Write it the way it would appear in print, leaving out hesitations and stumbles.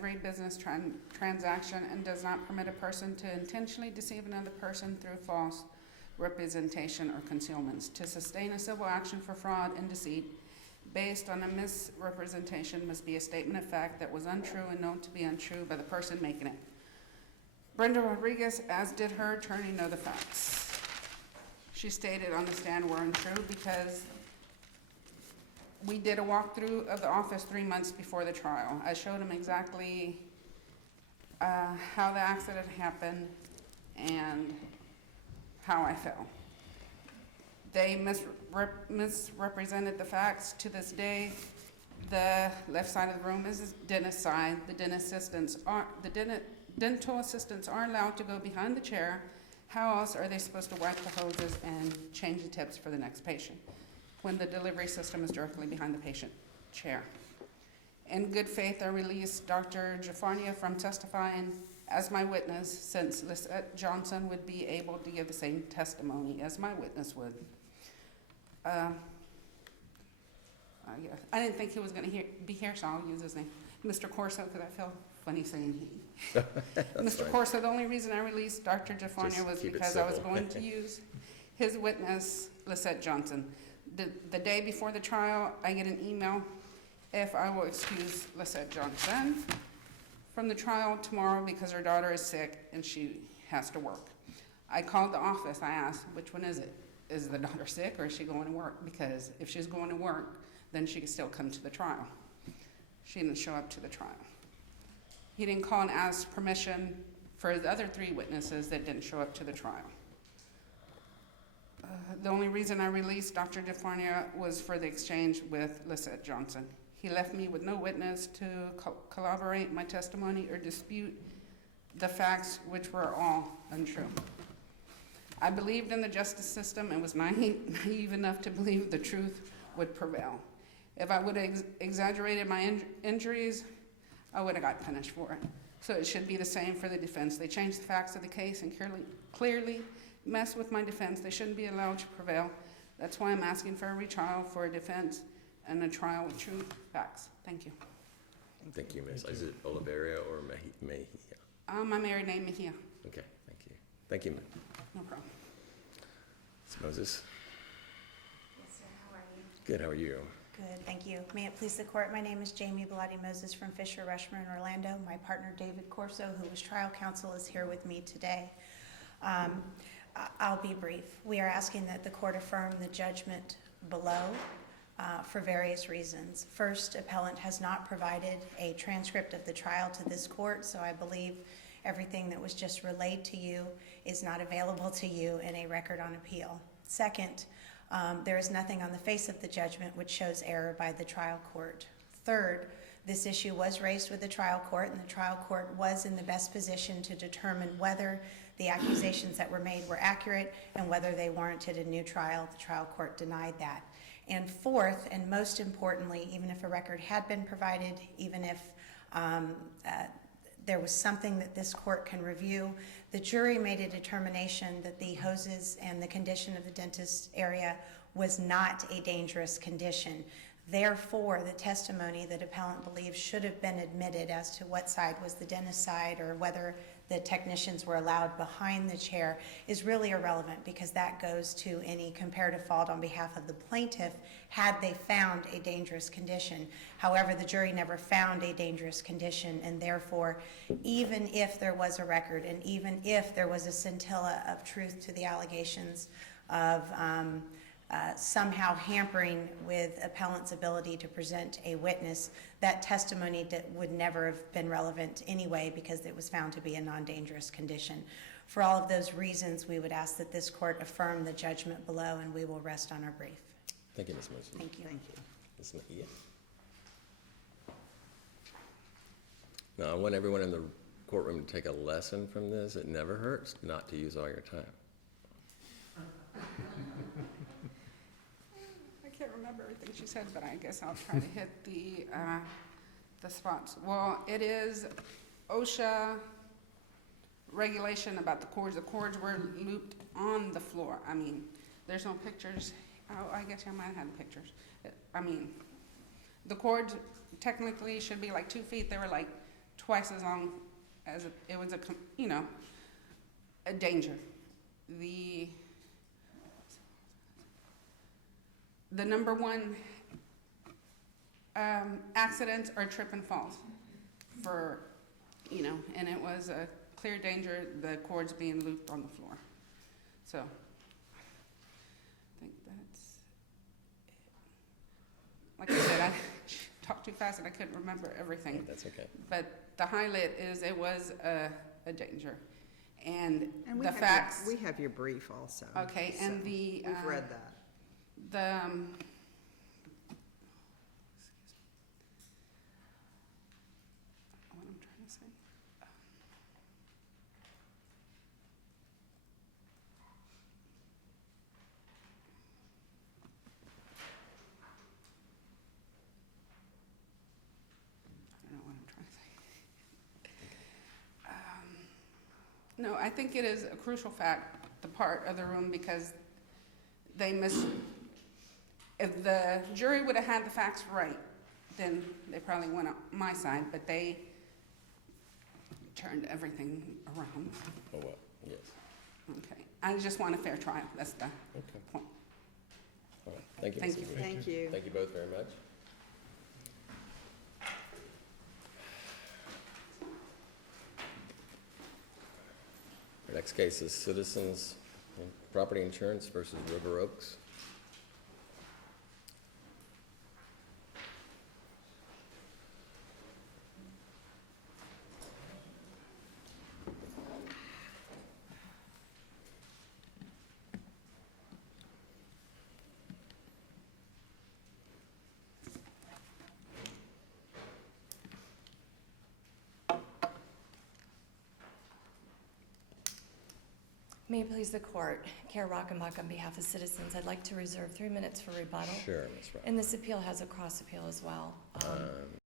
every business transaction and does not permit a person to intentionally deceive another person through false representation or concealments. To sustain a civil action for fraud and deceit based on a misrepresentation must be a statement of fact that was untrue and known to be untrue by the person making it. Brenda Rodriguez, as did her attorney, know the facts. She stated on the stand were untrue because we did a walkthrough of the office 3 months before the trial. I showed them exactly how the accident happened and how I fell. They misrepresented the facts. To this day, the left side of the room is the dentist side. The dental assistants are allowed to go behind the chair. How else are they supposed to wipe the hoses and change the tips for the next patient when the delivery system is directly behind the patient chair? In good faith, I released Dr. Jaffarnia from testifying as my witness, since Lisette Johnson would be able to give the same testimony as my witness would. I didn't think he was going to be here, so I'll use his name. Mr. Corso, because I feel funny saying he. Mr. Fine. Corso, the only reason I released Dr. Jaffarnia was because I was going to use his witness, Lisette Johnson. The day before the trial, I get an email if I will excuse Lisette Johnson from the trial tomorrow because her daughter is sick and she has to work. I called the office. I asked, which one is it? Is the daughter sick or is she going to work? Because if she's going to work, then she can still come to the trial. She didn't show up to the trial. He didn't call and ask permission for the other 3 witnesses that didn't show up to the trial. The only reason I released Dr. Jaffarnia was for the exchange with Lisette Johnson. He left me with no witness to corroborate my testimony or dispute the facts, which were all untrue. I believed in the justice system and was naive enough to believe the truth would prevail. If I would have exaggerated my injuries, I would have got punished for it. So it should be the same for the defense. They changed the facts of the case and clearly messed with my defense. They shouldn't be allowed to prevail. That's why I'm asking for a retrial for a defense and a trial with true facts. Thank you. Thank you, Miss. Is it Oliveira or Mejia? My married name, Mejia. Okay, thank you. Thank you, ma'am. No problem. Ms. Moses. Yes, sir. How are you? Good, how are you? Good, thank you. May it please the court, my name is Jamie Bellotti Moses from Fisher Rushmer in Orlando. My partner David Corso, who was trial counsel, is here with me today. I'll be brief. We are asking that the court affirm the judgment below for various reasons. First, appellant has not provided a transcript of the trial to this court, so I believe everything that was just relayed to you is not available to you in a record on appeal. Second, there is nothing on the face of the judgment which shows error by the trial court. Third, this issue was raised with the trial court, and the trial court was in the best position to determine whether the accusations that were made were accurate and whether they warranted a new trial. The trial court denied that. And fourth, and most importantly, even if a record had been provided, even if there was something that this court can review, the jury made a determination that the hoses and the condition of the dentist area was not a dangerous condition. Therefore, the testimony that appellant believes should have been admitted as to what side was the dentist side or whether the technicians were allowed behind the chair is really irrelevant, because that goes to any comparative fault on behalf of the plaintiff had they found a dangerous condition. However, the jury never found a dangerous condition, and therefore, even if there was a record and even if there was a scintilla of truth to the allegations of somehow hampering with appellant's ability to present a witness, that testimony would never have been relevant anyway, because it was found to be a non-dangerous condition. For all of those reasons, we would ask that this court affirm the judgment below, and we will rest on our brief. Thank you, Ms. Moses. Thank you. Thank you. Ms. Mejia. Now, I want everyone in the courtroom to take a lesson from this. It never hurts not to use all your time. I can't remember everything she said, but I guess I'll try to hit the spots. Well, it is OSHA regulation about the cords. The cords were looped on the floor. I mean, there's no pictures. Oh, I guess I might have had pictures. I mean, the cords technically should be like 2 feet. They were like twice as long as it was a danger. The number one accidents are trip and falls and it was a clear danger, the cords being looped on the floor. So I think that's it. Like I said, I talked too fast and I couldn't remember everything. That's okay. But the highlight is it was a danger. And And the facts. We have your brief also. Okay, so and the. We've read that. What I'm trying to say. I don't know what I'm trying to say. No, I think it is a crucial fact, the part of the room, because if the jury would have had the facts right, then they probably went on my side, but they turned everything around. Oh, what? Yes. Okay, I just want a fair trial, that's the Okay. point. All right. Thank you, Thank Mrs. you. Reed. Thank you. Thank you both very much. Our next case is Citizens Property Insurance versus River Oaks. May it please the court, Kara Rockenbach on behalf of citizens. I'd like to reserve 3 minutes for rebuttal. Sure, Ms. Rock. And this appeal has a cross appeal as well.